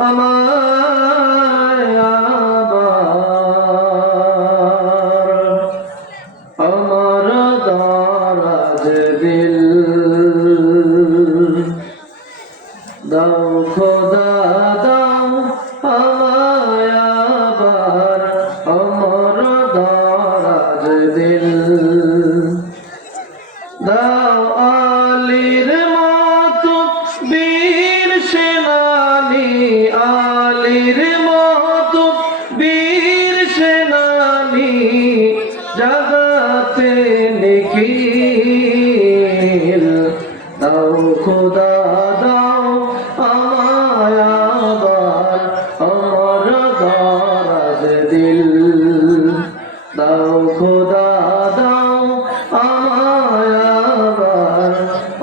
আমায় আবার আমার দারাজ দিল দাও খোদা দাও আমায় আবার আমার দারাজ দিল দাও আলীর মতো বীর সেনানী আলীর মতো বীর সেনানী জাগাতে নিখিল দাও খোদা দাও আমায় আবার আমার দারাজ দিল দাও খোদা দাও আমায় আবার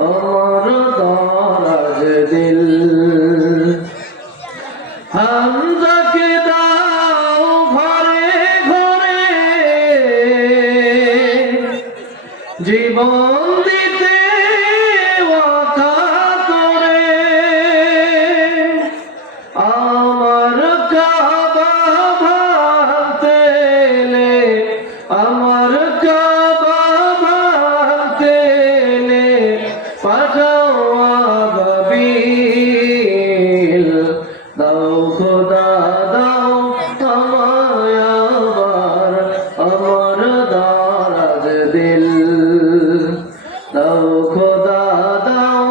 আমার দারাজ দিল হামজাকে দাও ঘরে ঘরে জীবন দিতে ওয়াদা করে আমার কাবা ভাঙতে এলে আমার কাবা ভাঙতে এলে পাঠাও আবাবিল দাও খোদা দাও আমায় আবার আমার দারাজ দিল দাও খোদা দাও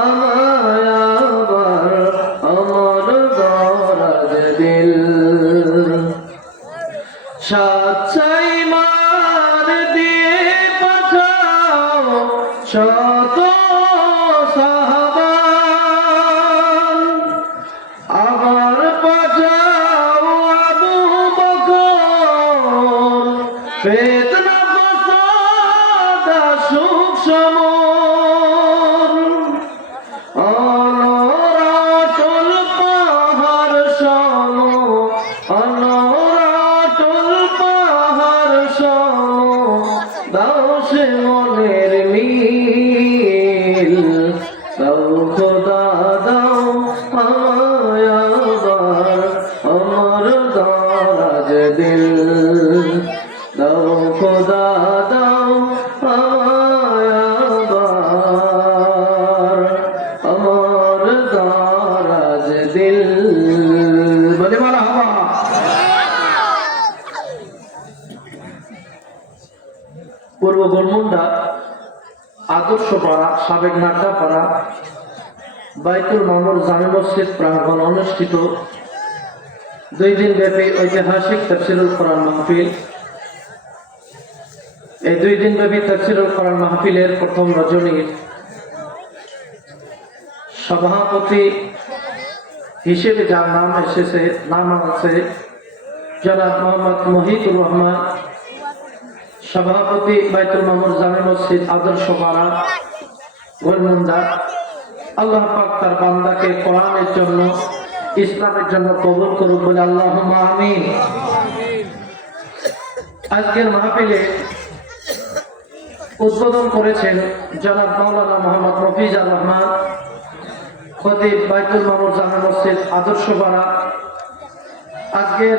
আমায় আবার আমার দারাজ দিল সাচ্চাই মার দিয়ে পাঠাও শত সাহাবা আবার পাঠাও আবু বকর ফিতনা ফাসাদ সুখ সমর অনরাটল পাহাড় সম অনরাটল পাহাড় সম দাও সে মনের মিল দাও খোদা দাও আমায় আবার আমার দারাজ দিল দাও খোদা দাও আমায় আবার আমার দারাজ দিল বলে মারহাবা। পূর্ব বরমুন্ডা আদর্শ পাড়া সাবেক নাড্ডা পাড়া বাইতুল মামুর জামে মসজিদ প্রাঙ্গণ অনুষ্ঠিত 2 দিন ব্যাপী ঐতিহাসিক তাফসীরুল কোরআন মাহফিল। এই 2 দিন ব্যাপী তাফসীরুল কোরআন মাহফিলের প্রথম রজনীর সভাপতি হিসেবে যার নাম এসেছে নাম আছে জনাব মোহাম্মদ মহিতুর রহমান, সভাপতি বাইতুল মামুর জামে মসজিদ আদর্শ পাড়া বরমুন্ডা। আল্লাহ পাক তার বান্দাকে কোরআনের জন্য ইসলামের জন্য কবুল করুক বলে আল্লাহুম্মা আমিন। আজকের মাহফিলে উদ্বোধন করেছেন জনাব মাওলানা মোহাম্মদ মফিজার রহমান, খতিব বাইতুল মামুর জামে মসজিদ আদর্শ পাড়া। আজকের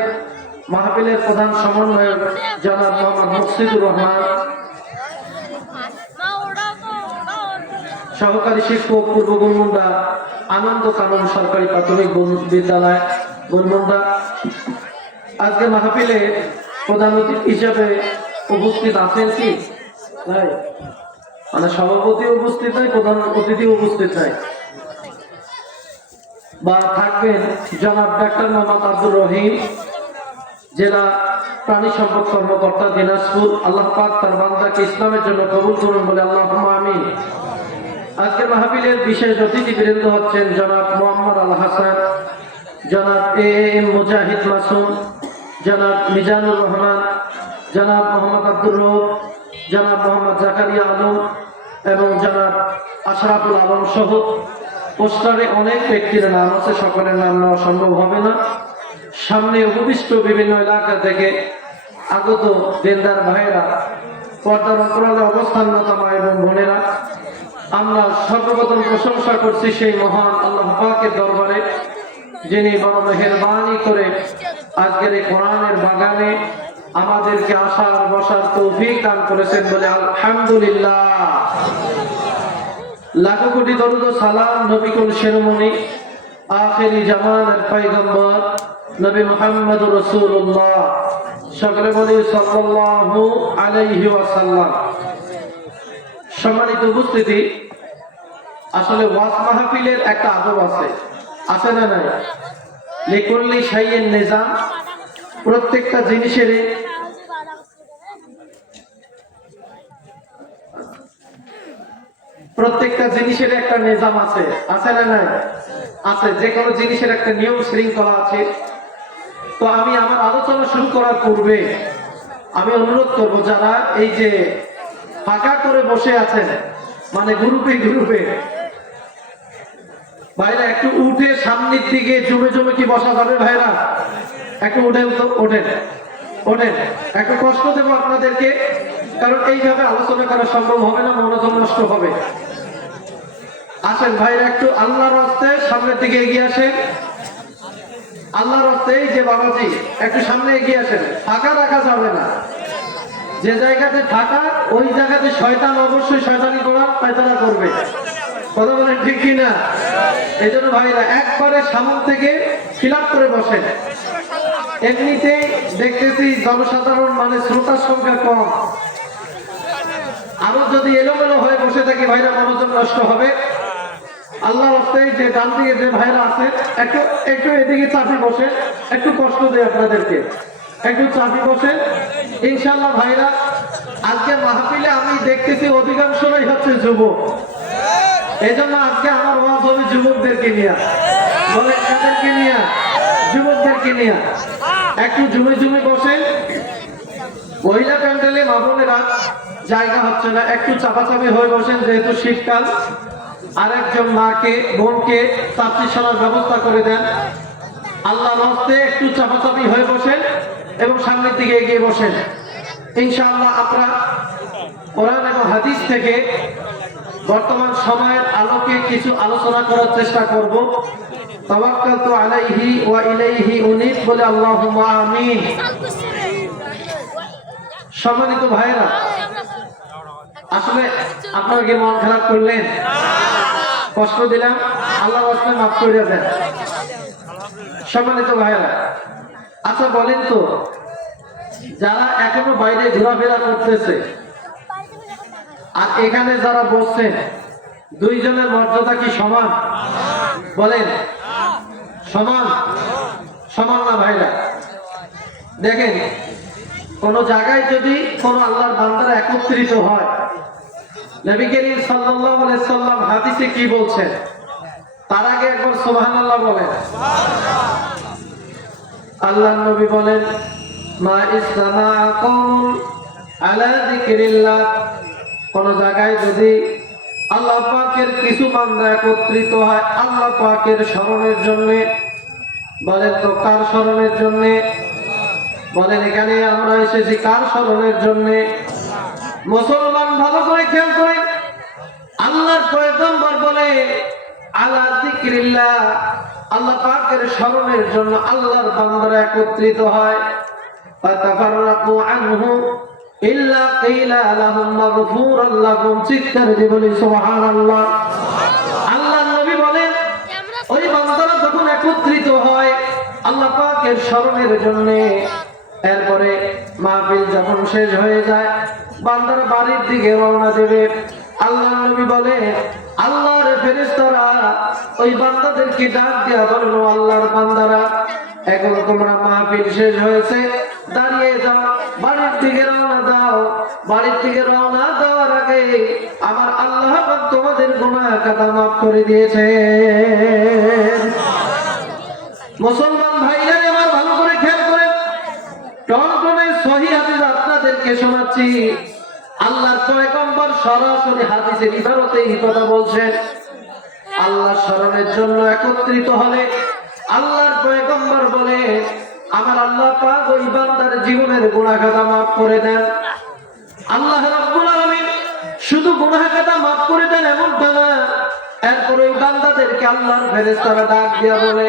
মাহফিলের প্রধান সমন্বয়ক জনাব মোহাম্মদ মুকসিদুর রহমান, সহকারী শিক্ষক পূর্ব বরমুন্ডা আনন্দ কানন সরকারি প্রাথমিক বিদ্যালয় বরমুন্ডা। আজকে মাহফিলে প্রধান অতিথি হিসাবে উপস্থিত আছেন কি মানে সভাপতি উপস্থিত হয়, প্রধান অতিথি উপস্থিত হয় বা থাকবেন জনাব ডাক্তার মোহাম্মদ আব্দুর রহিম, জেলা প্রাণী সম্পদ কর্মকর্তা দিনাজপুর। আল্লাহ পাক তার বান্দাকে ইসলামের জন্য কবুল করুন বলে আল্লাহুম্মা আমিন। আজকের মাহফিলের বিশেষ অতিথিবৃন্দ হচ্ছেন জনাব মোহাম্মদ আল হাসান, জনাব এম মুজাহিদ মাসুম, জনাব মিজানুর রহমান, জনাব মোহাম্মদ আব্দুর রউফ, জনাব মোহাম্মদ জাকারিয়া আলম এবং জনাব আশরাফুল আলম সহ পোস্টারে অনেক ব্যক্তির নাম আছে, সকলের নাম নেওয়া সম্ভব হবে না। সামনে উপবিষ্ট বিভিন্ন এলাকা থেকে আগত দেনদার ভাইয়েরা, পর্দার অন্তরালে অবস্থানরত মা এবং বোনেরা, আমরা সর্বপ্রথম প্রশংসা করছি সেই মহান আল্লাহ পাকের দরবারে যিনি বড় মেহেরবানি করে আজকের এই কোরআনের বাগানে আমাদেরকে আসার বসার তৌফিক দান করেছেন বলে আলহামদুলিল্লাহ। লাখো কোটি দরুদ ও সালাম নবী কুল শিরোমণি আখেরি জামানের পয়গম্বর নবী মুহাম্মদুর রাসূলুল্লাহ সকলে বলি সাল্লাল্লাহু আলাইহি ওয়াসাল্লাম। সম্মানিত উপস্থিতি, আসলে ওয়াজ মাহফিলের একটা আদব আছে না নাই? লিকুল্লি শাইইন নিজাম, প্রত্যেকটা জিনিসের একটা নিজাম আছে না নাই? আছে। যে কোনো জিনিসের একটা নিয়ম শৃঙ্খলা আছে। তো আমি আমার আলোচনা শুরু করার পূর্বে আমি অনুরোধ করব, যারা এই যে ফাঁকা করে বসে আছেন, মানে গ্রুপে ভাইরা, একটু উঠে সামনের দিকে জমে কি বসা যাবে? ভাইরা একটু ওঠেন, একটু কষ্ট দেবো আপনাদেরকে, কারণ এইভাবে আলোচনা করা সম্ভব হবে না, মনোযোগ নষ্ট হবে। আসেন ভাইরা, একটু আল্লাহর রাস্তে সামনের দিকে এগিয়ে আসেন। আল্লাহর রাস্তে এই যে বাবাজি, একটু সামনে এগিয়ে আসেন। ফাঁকা রাখা যাবে না। যে জায়গাতে ফাঁকা, ওই জায়গাতে শয়তান অবশ্যই শয়তানি করার পায়তারা করবে। কথা বলেন ঠিক কিনা? এই জন্য ভাইরা একবারে সামনে থেকে ফিল আপ করে বসেন। এমনিতে দেখতেছি জনসাধারণ মানে শ্রোতার সংখ্যা কম, আরো যদি এলোমেলো হয়ে বসে থাকি ভাইরা মনোযোগ নষ্ট হবে। আল্লাহ রাস্তায় যে ডান দিকে যে ভাইরা আছে, একটু এদিকে চাপি বসে, একটু কষ্ট দেয় আপনাদেরকে, একটু চাপি বসে। ইনশাআল্লাহ ভাইরা, আজকে মাহফিলে আমি দেখতেছি অধিকাংশই হচ্ছে যুবক। এই জন্য আজকে আমার ওয়াজ হবে যুবকদেরকে নিয়ে। বলে কাদেরকে নিয়ে? যুবকদেরকে নিয়ে। একটু জুমে বসেন। মহিলা প্যান্ডেলে মা বোনেরা জায়গা হচ্ছে না, একটু চাপাচাপি হয়ে বসেন, যেহেতু শীতকাল। আরেকজন মাকে বোনকে চাপটি শোনার ব্যবস্থা করে দেন। আল্লাহর হস্তে একটু চাপাচাপি হয়ে বসেন এবং সামনের দিকে এগিয়ে বসেন। ইনশাআল্লাহ আমরা কোরআন এবং হাদিস থেকে বর্তমান সময়ের আলোকে কিছু আলোচনা করার চেষ্টা করব। তাওয়াক্কালতু আলাইহি ওয়া ইলাইহি উনীব বলে আল্লাহুম্মা আমিন। সম্মানিত ভাইরা, আসলে আপনারা কি মন খারাপ করলেন? কষ্ট দিলাম? আল্লাহর রাস্তায় মাফ করে দেন। সম্মানিত ভাইরা, আচ্ছা বলেন তো, যারা এখনো বাইরে ঘোরাফেরা করতেছে আর এখানে যারা বসছেন, দুইজনের মর্যাদা কি সমান? বলেন সমান না ভাইরা? দেখেন, কোন জায়গায় যদি কোন আল্লাহর বান্দারা একত্রিত হয়, নবী করিম সাল্লাল্লাহু আলাইহি সাল্লাম হাদিসে কি বলছেন? তার আগে একবার সুবহানাল্লাহ বলেন। আল্লাহর নবী বলেন, মা ইসলামা কওম আলা যিকরিল্লাহ, কোন জায়গায় যদি আল্লাহ পাকের কিছু বান্দা একত্রিত হয় আল্লাহ পাকের স্মরণের জন্য, বলেন তো কার স্মরণের জন্য? বলেন এখানে আমরা এসেছি কার স্মরণের জন্য? মুসলমান ভালো করে খেয়াল করেন, আল্লাহর পয়গম্বর বলে আলা যিকরিল্লাহ, আল্লাহ পাকের স্মরণের জন্য আল্লাহর বান্দারা একত্রিত হয়। ফাতাফাররাকু আনহু ইল্লা কিলা লাহুম মাগফুরান লাহুম, চিৎকার দিয়ে বলি সুবহানাল্লাহ। আল্লাহর নবী বলেন, ওই বান্দারা যখন একত্রিত হয় আল্লাহ পাকের স্মরণের জন্য, এরপরে মাহফিল যখন শেষ হয়ে যায় বান্দারা বাড়ির দিকে রওনা দেবে। আল্লাহর নবী বলে, আল্লাহর ফেরেশতারা ওই বান্দাদেরকে ডাক দিয়া বলেন, ও আল্লাহর বান্দারা, এখন তোমরা মাহফিল শেষ হয়েছে, দাঁড়িয়ে যাও, বাড়ির দিকে রওনা দাও। বাড়ির দিকে রওনা দেওয়ার আগে আমার আল্লাহ পাক তোমাদের গুনাহ খাতা মাফ করে দিয়েছে। মুসলমান ভাইরা আমার ভালো করে খেয়াল করেন, টনটনে সহিহ হাদিস আপনাদেরকে শোনাচ্ছি। আল্লাহর পয়গম্বর সরাসরি হাদিসের ইবারতে এই কথা বলছেন। আল্লাহর স্মরণের জন্য একত্রিত হলে আল্লাহর পয়গম্বর বলে, আমার আল্লাহ পাক ওই বান্দার জীবনের গুনাহ খাতা মাফ করে দেন। আল্লাহ রাব্বুল আলামিন শুধু গুনাহ খাতা মাফ করে দেন এমনটা না, এরপর ওই বান্দাদেরকে আল্লাহর ফেরেশতারা ডাক দিয়া বলে,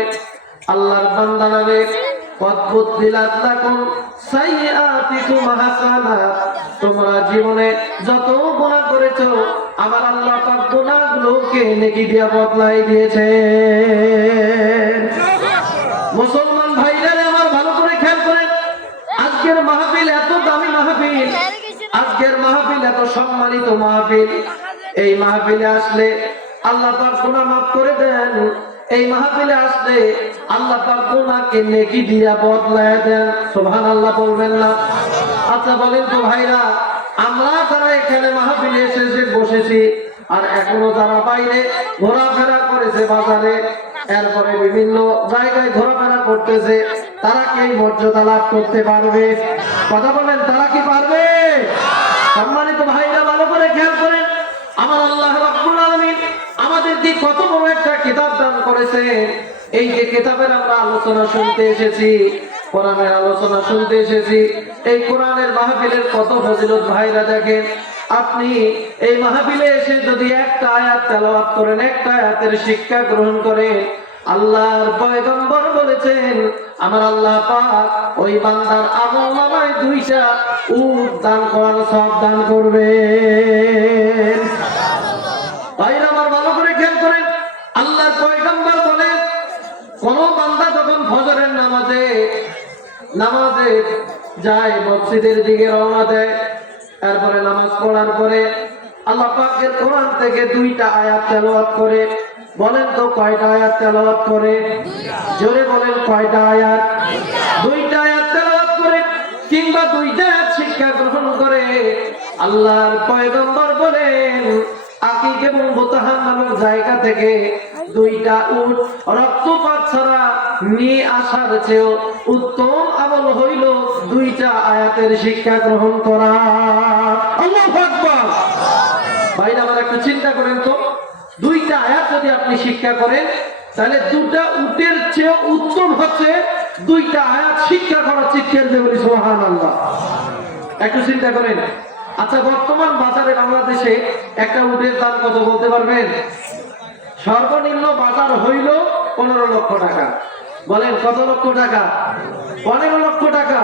আল্লাহর বান্দারা রে কতবুদ্দিলাত লাকুম সাইয়্যাতিকুম হাসানাত, তোমরা জীবনে যত গুনাহ করেছো আমার আল্লাহ পাক গুনাহগুলোকে নেকি দিয়ে বদলাই দিয়েছে। মুসলমান ভাইরা আমার ভালো করে খেয়াল করেন, আজকের মাহফিল এত দামি মাহফিল, আজকের মাহফিল এত সম্মানিত মাহফিল। এই মাহফিলে আসলে আল্লাহ পাক গুনাহ মাফ করে দেন। এই মাহফিলে আসলে আল্লাহ পাক গুনাহকে নেকি দিয়া বদলায় দেন। সুবহানাল্লাহ বলবেন না? আচ্ছা বলেন তো ভাইরা, আমরা যারা এখানে মাহফিলে এসে বসেছি আর এখনো যারা বাইরে ঘোরাফেরা করেছে বাজারে, এরপরে বিভিন্ন জায়গায় ঘোরাফেরা করতেছে, তারা কি এই মর্যাদা লাভ করতে পারবে? কথা বলেন, তারা কি পারবে? সম্মানিত ভাইরা ভালো করে খেয়াল করেন, আমার আল্লাহ রাব্বুল আলামিন আমাদেরকে কত বড় একটা কিতাব দান করেছে। এই যে কিতাবের আমরা আলোচনা শুনতে এসেছি, কোরআনের আলোচনা শুনতে এসেছি, এই কোরআনের মাহফিলের কত ফজিলত ভাইরা দেখেন। আপনি এই মাহফিলে এসে যদি একটা আয়াত তেলাওয়াত করেন, একটা আয়াতের শিক্ষা গ্রহণ করেন, আল্লাহর পয়গম্বর বলেছেন আমার আল্লাহ পাক ওই বান্দার আমলনামায় 2টা উট দান করার সওয়াব দান করবেন। ভাইরা আমার ভালো করে খেয়াল করেন, আল্লাহর পয়গম্বর বলেন কোন বান্দা যখন ফজরের নামাজে যায়, মসজিদের দিকে রওনা দেয়, এরপরে নামাজ পড়ার পরে আল্লাহ পাকের কোরআন থেকে 2টা আয়াত তেলাওয়াত করে। বলেন তো কয়টা আয়াত তেলাওয়াত করে? জোরে বলেন, কয়টা আয়াত? 2টা আয়াত তেলাওয়াত করে কিংবা 2টা আয়াত শিক্ষা গ্রহণ করে। আল্লাহর পয়গম্বর বলেন আকিক এবং বুতাহান নামক জায়গা থেকে 2টা উট রক্তপাত ছাড়া নিয়ে আসার চেয়েও উত্তম আমল হইল 2টা আয়াতের শিক্ষা গ্রহণ করা। আল্লাহু আকবার। ভাইরা আমার একটু চিন্তা করেন তো, 2টা আয়াত যদি আপনি শিক্ষা করেন, তাহলে 2টা উটের চেয়েও উত্তম হচ্ছে 2টা আয়াত শিক্ষা করা। চিৎকার দিয়ে বলি সুবহানাল্লাহ। একটু চিন্তা করেন। আচ্ছা, বর্তমান বাজারে বাংলাদেশে একটা উটের দাম কত বলতে পারবেন? সর্বনিম্ন বাজার হইল 15 লক্ষ টাকা। বলেন কত লক্ষ টাকা? 15 লক্ষ টাকা।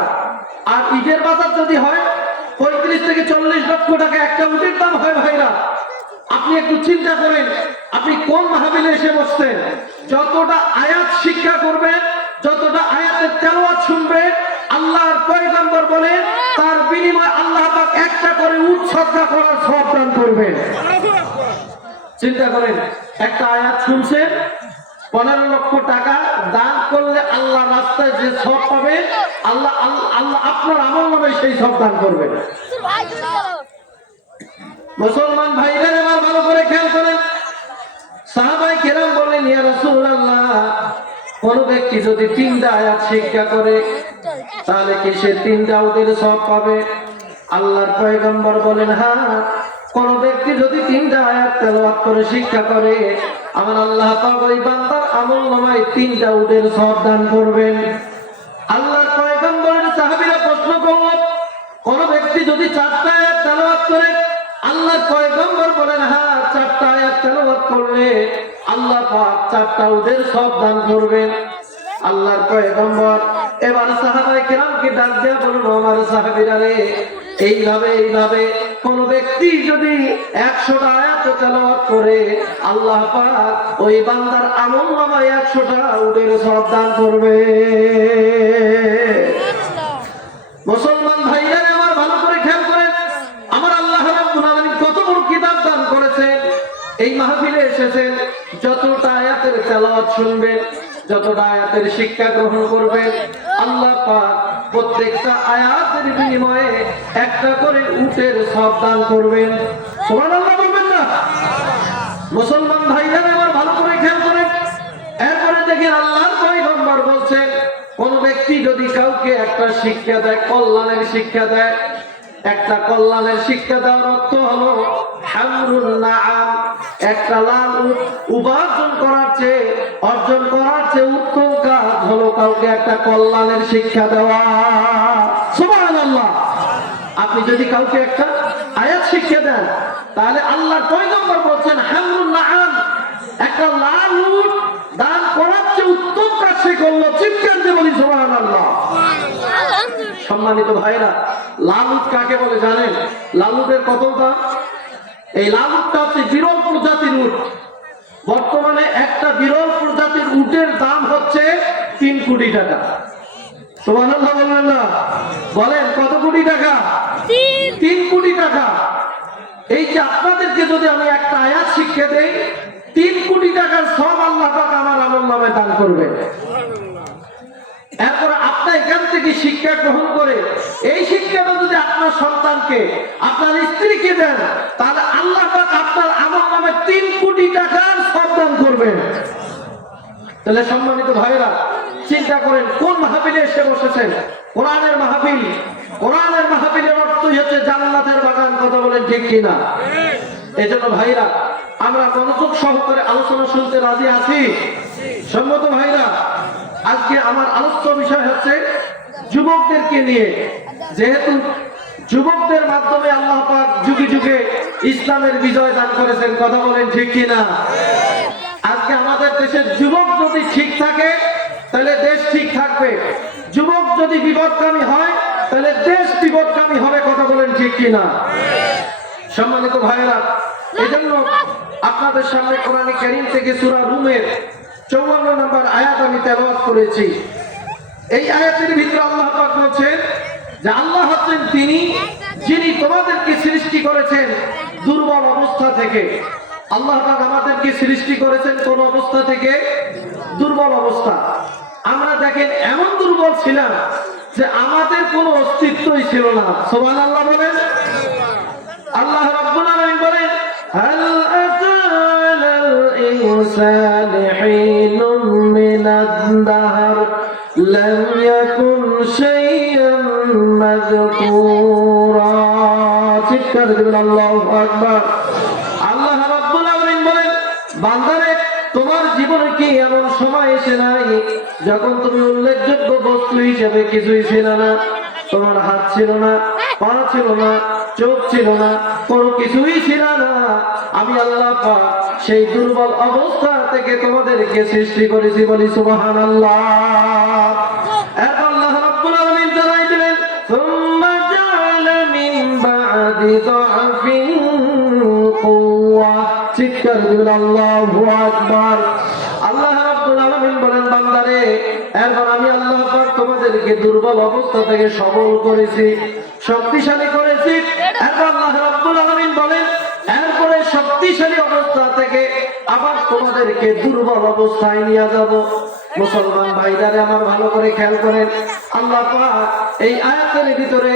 আর ঈদের বাজার যদি হয় 35 থেকে 40 লক্ষ টাকা একটা উটের দাম হয়। ভাইরা আপনি একটু চিন্তা করেন, আপনি কোন মাহফিলে এসে বসছেন? যতটা আয়াত শিক্ষা করবেন, যতটা আয়াতের তেলাওয়াত শুনবেন, আল্লাহর পয়গম্বর বলেন তার বিনিময়ে আল্লাহ পাক একটা করে উট সদকা করার সওয়াব দান করবেন। চিন্তা করেন, একটা আয়াত শুনছেন, 15 লক্ষ টাকা দান করলে আল্লাহ রাস্তায় যে সওয়াব পাবে, আল্লাহ আপনার আমলনামায় সেই সওয়াব দান করবেন। মুসলমান ভাইরা আমার ভালো করে খেয়াল করেন, সাহাবায়ে কেরাম বলেন ইয়া রাসূলুল্লাহ, কোন ব্যক্তি যদি 3টা আয়াত শিক্ষা করে তাহলে কি সে 3টা উটের সওয়াব পাবে? আল্লাহর পয়গম্বর বলেন হ্যাঁ, কোন ব্যক্তি যদি 3টা আয়াত তেলাওয়াত করে শিক্ষা করে আমার আল্লাহ পাক ওই বান্দার আমলনামায় 3টা উটের সওয়াব দান করবেন। আল্লাহর পয়গম্বরের সাহাবীরা প্রশ্ন করল, কোন ব্যক্তি যদি 4টা আয়াত তেলাওয়াত করে? আল্লাহর পয়গম্বর বলেন হ্যাঁ, 4টা আয়াত তেলাওয়াত করলে আল্লাহ পাক 4টা উটের সওয়াব দান করবেন। আল্লাহর পয়গম্বর এবার সাহাবায়ে কেরামকে ডাক দেয়া বলল, আমার সাহাবীরা রে, এইভাবে কোন ব্যক্তি যদি 100টা আয়াত তেলাওয়াত করে আল্লাহ পাক ওই বান্দার আমলনামায় 100টা উটের সওয়াব দান করবে। মুসলমান ভাইরা আমার ভালো করে খেয়াল করেন, আমার আল্লাহ রাব্বুল আলামিন কত বড় কিতাব দান করেছেন। এই মাহফিলে এসেছেন, যতটা আয়াতের তেলাওয়াত শুনবেন, যতটা আয়াতের শিক্ষা গ্রহণ করবেন, আল্লাহ পাক প্রত্যেকটা আয়াতের বিনিময়ে একটা করে উটের সওয়াব দান করবেন। সুবহানাল্লাহ বলবেন না? মুসলমান ভাইরা আমার ভালো করে খেয়াল করেন, এরপরে দেখেন আল্লাহর পয়গম্বর বলছেন কোন ব্যক্তি যদি কাউকে একটা শিক্ষা দেয়, কল্যাণের শিক্ষা দেয়, একটা কল্যাণের শিক্ষা দেওয়ার অর্থ হলো হামরুন নাআম, একটা লাল উট উপার্জন করার চেয়ে, অর্জন করার চেয়ে উত্তম কাজ হলো কাউকে একটা কল্যাণের শিক্ষা দেওয়া। সুবহানাল্লাহ। আপনি যদি কাউকে একটা আয়াত শিক্ষা দেন, তাহলে আল্লাহর পয়গম্বর বলছেন হামরুন নাআম, একটা লাল উট দান করার চেয়ে উত্তম কাজ সে করলো, চিৎকার দিয়ে বলি সুবহানাল্লাহ। সম্মানিত ভাইরা, লাল উট কাকে বলে জানেন? লাল উটের কত দাম? এই লাল উটটা হচ্ছে বিরল প্রজাতির উট। বর্তমানে একটা বিরল প্রজাতির উটের দাম হচ্ছে 3 কোটি টাকা। সুবহানাল্লাহ বলবেন না? বলেন কত কোটি টাকা? 3 কোটি টাকা। এই যে আপনাদেরকে যদি আমি একটা আয়াত শিক্ষা দেই, 3 কোটি টাকার সব আল্লাহ পাক আমার আমলনামায় দান করবে। এরপর আপনি এখান থেকে শিক্ষা গ্রহণ করে এই শিক্ষাটা যদি আপনার সন্তানকে, আপনার স্ত্রীকে দেন, তাহলে আল্লাহ পাক আপনার আমলনামায় 3 কোটি টাকার সব দান করবেন। তাহলে সম্মানিত ভাইরা, চিন্তা করেন কোন মাহফিলে এসে বসেছেন? কোরআনের মাহফিল। কোরআনের মাহফিলের অর্থই হচ্ছে জান্নাতের বাগান। কথা বলেন ঠিক কিনা? এজন্য ভাইরা, আমরা মনোযোগ সহকারে আলোচনা শুনতে রাজি আছি। সম্মত ভাইরা, আজকে আমার আলোচ্য বিষয় হচ্ছে যুবকদেরকে নিয়ে। যেহেতু যুবকদের মাধ্যমে আল্লাহ পাক যুগে যুগে ইসলামের বিজয় দান করেছেন। কথা বলেন ঠিক কিনা? আজকে আমাদের দেশের যুবক যদি ঠিক থাকে তাহলে দেশ ঠিক থাকবে। যুবক যদি বিপদগামী হয় তাহলে দেশ বিপদগামী হবে। কথা বলেন ঠিক কিনা? সম্মানিত ভাইরা, এজন্য আপনাদের সামনে কোরআন কারীম থেকে সূরা রুমের 54 নম্বর আয়াত আমি তেলাওয়াত করেছি। এই আয়াতের ভিতরে আল্লাহ পাক বলেন যে আল্লাহ হচ্ছেন তিনি যিনি তোমাদেরকে সৃষ্টি করেছেন দুর্বল অবস্থা থেকে। আল্লাহ পাক আমাদেরকে সৃষ্টি করেছেন কোন অবস্থা থেকে? দুর্বল অবস্থা। আমরা দেখেন এমন দুর্বল ছিলাম যে আমাদের কোনো অস্তিত্বই ছিল না। সুবহানাল্লাহ বলেন। আল্লাহ রাব্বুল আলামিন বলেন, হাল আতাল ইনসানি হিনুম মিনাদ দাহর লাম ইয়াকুন শাইয়্যান মাযকুরা। চিৎকার দিবেন আল্লাহু আকবার। আল্লাহ রাব্বুল আলামিন বলেন, বান্দারে তোমার জীবনে কি এমন সময় এসে নাই যখন তুমি উল্লেখযোগ্য বস্তু হিসেবে কিছুই ছিল না? তোমার হাত ছিল না, পা ছিল না, চোখ ছিল না, কোনো কিছুই ছিল না। আমি আল্লাহ পাক সেই দুর্বল অবস্থা থেকে তোমাদেরকে সৃষ্টি করেছি। বলি সুবহানাল্লাহ। এরপর আল্লাহ রাব্বুল আলামিন জানাই দিলেন, সুম্মা জাআলা মিন বা'দি দু'ফিন কুওয়া। চিৎকার দিবেন আল্লাহু আকবার। আল্লাহ রাব্বুল আলামিন বলেন, বান্দারে এরপর আমি আল্লাহ পাক তোমাদেরকে দুর্বল অবস্থা থেকে সবল করেছি, শক্তিশালী করেছি। এরপর আল্লাহ রাব্বুল আলামিন বলেন, এরপরে শক্তিশালী অবস্থা থেকে আবার তোমাদেরকে দুর্বল অবস্থায় নিয়ে যাব। মুসলমান ভাইদারে আমার ভালো করে খেয়াল করেন, আল্লাহ পাক এই আয়াতের ভিতরে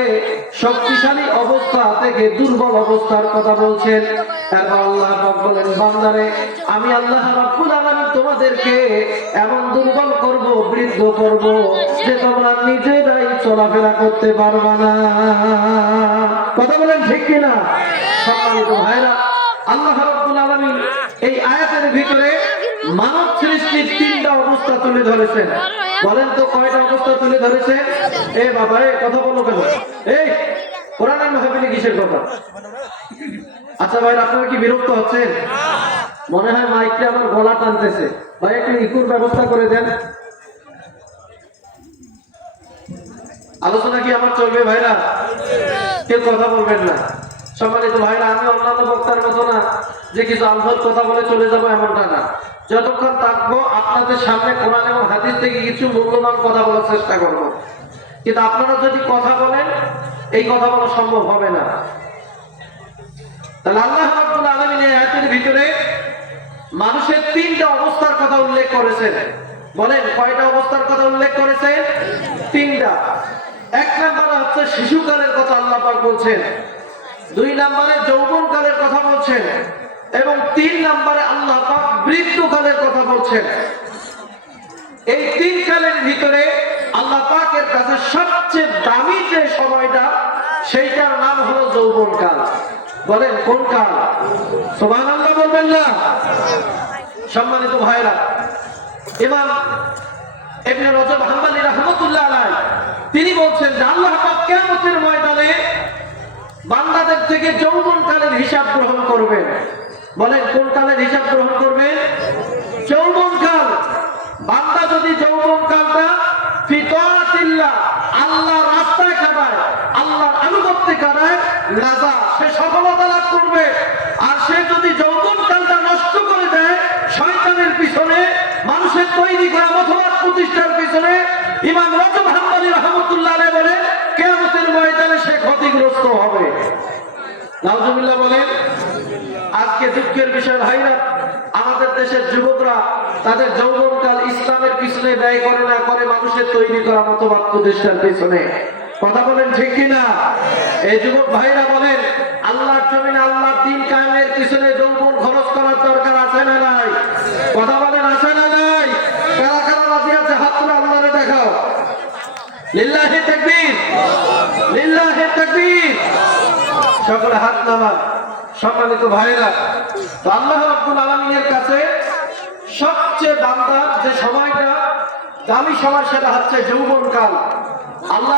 শক্তিশালী অবস্থা থেকে দুর্বল অবস্থার কথা বলছেন। এরপর আল্লাহ পাক বলেন, বান্দারে আমি আল্লাহ রাব্বুল আলামিন তোমাদেরকে এমন দুর্বল করব, বৃদ্ধ করব যে তোমরা নিজেরাই চলাফেরা করতে পারবে না। কথা বলেন ঠিক কিনা? সম্মানিত ভাইরা, আল্লাহ রাব্বুল আলামিন এই আয়াতের ভিতরে মানব সৃষ্টির 3টা অবস্থা তুলে ধরেছেন। বলেন তো কয়টা অবস্থা তুলে ধরেছেন? এ বাবা, এ কথা বলো কেন? এই কোরআনের মাহফিলে কিসের কথা? আচ্ছা ভাই, আপনারা কি বিরক্ত হচ্ছেন? মনে হয় মাইকটা আমার গলা টানতেছে। ভাই একটু ইকুর ব্যবস্থা করে দেন। আলোচনা কি আমার চলবে ভাইরা? কেউ কথা বলবেন না। সম্মানিত ভাইরা, আমি অন্যান্য বক্তার মতো না যে কিছু আলফাল কথা বলে চলে যাবো, এমনটা না। যতক্ষণ থাকবো আপনাদের সামনে কোরআন এবং হাদিস থেকে কিছু মূল্যবান কথা বলার চেষ্টা করব। কিন্তু আপনারা যদি কথা বলেন, এই কথা বলা সম্ভব হবে না। তাহলে আল্লাহ রাব্বুল আলামিন এই আয়াতের ভিতরে মানুষের 3টা অবস্থার কথা উল্লেখ করেছেন। বলেন কয়টা অবস্থার কথা উল্লেখ করেছেন? 3টা। 1 নম্বরে হচ্ছে শিশুকালের কথা আল্লাহ পাক বলছেন, 2 নম্বরে যৌবনকালের কথা বলছেন, এবং 3 নম্বরে আল্লাহ পাক বৃদ্ধকালের কথা বলছেন। এই 3 কালের ভিতরে আল্লাহ পাকের কাছে সবচেয়ে দামি যে সময়টা, সেইটার নাম হলো যৌবনকাল। বলেন কোন কাল? সুবহানাল্লাহ বলবেন না? সম্মানিত ভাইরা, ইমাম ইবনে রজব হাম্বলী রাহমাতুল্লাহ আলাইহি তিনি বলছেন যে আল্লাহ পাক কিয়ামতের ময়দানে বান্দাদের থেকে যৌবনকালের হিসাব গ্রহণ করবেন। বলেন কোন কালের হিসাব গ্রহণ করবেন? যৌবনকাল। বান্দা যদি যৌবনকালটা ফি তাআতিল্লাহ আল্লাহর রাস্তায় কাটায়, আল্লাহর আনুগত্যে কাটায়, নাজা সে সফলতা লাভ করবে। আর সে যদি যৌবনকালটা নষ্ট করে দেয় শয়তানের পিছনে, মানুষের তৈরি করা মতবাদ প্রতিষ্ঠার পিছনে, ইমাম রজব হাম্বলী রাহমাতুল্লাহ আলাইহি বলে কিয়ামতের ময়দানে সে ক্ষতিগ্রস্ত হবে। নাউজুবিল্লাহ বলেন। আজকে দুঃখের বিষয় ভাইরা, আমাদের দেশের যুবকরা তাদের যৌবনকাল ইসলামের পিছনে ব্যয় করে না, করে মানুষের তৈরি করা মতবাদ প্রতিষ্ঠার পিছনে। কথা বলেন ঠিক কিনা? এই যুবক ভাইরা বলেন, আল্লাহর জমিনে আল্লাহর দ্বীন কায়েমের পিছনে যৌবন খরচ করার দরকার আছে না নাই? কথা বলেন আছে না নাই? কারা কারা রাজি আছে হাত তুলে আল্লাহরে দেখাও। লিল্লাহি তাকবীর, লিল্লাহি তাকবীর। সকলে হাত নামান। সম্মানিত ভাইরা, তো আল্লাহ রাব্বুল আলামিনের কাছে সবচেয়ে বান্দার যে সময়টা দামি সময় সেটা হচ্ছে যৌবনকাল। আল্লাহ